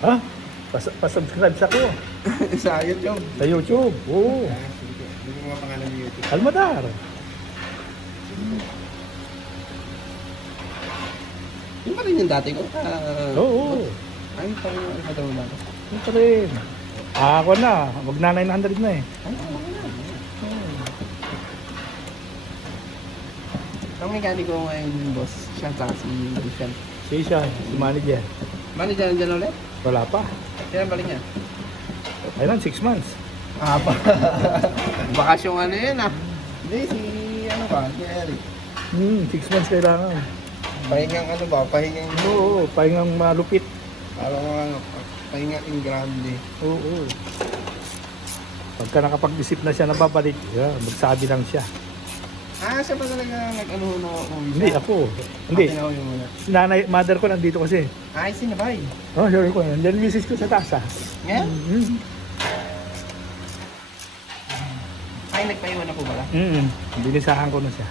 Ha? Pasubscribe sa ko. Sa YouTube. Sa YouTube. Oo. Sige. Ano yung mga pangalan ng YouTube? Almadar. Yung pa rin yung dati ko. Oo. Ay, parang yung ano mo dati. Yun pa rin. Ako na. Wag na 900 na eh. Ay, wala na. Ang mekaniko ngayon, boss, siya at si Lucian. Siya, si manager. Manager nandiyan ulit? Wala pa. Kailan balik niya? Ayun, 6 months. Pa. Bakasyon ano yun ah. Hindi, si ano ba? Si Eric. 6 months kailangan. Pahingang ano ba? Pahingang Oo, pahingang malupit. parang ano, pahingang in grande. Oo. Pagka nakapag-isip na siya na babalik, magsabi lang siya. Siya ba talaga nag-ano na uwi Hindi, ako. Hindi. Pinawi mo muna. Nanay, mother ko nandito kasi. Ay, sinabay. Oh, sorry ko. Nandiyan misis ko sa taas ah. Ngayon? Mm. Ay, nagpaiwan na po pala. Binisahan ko na siya.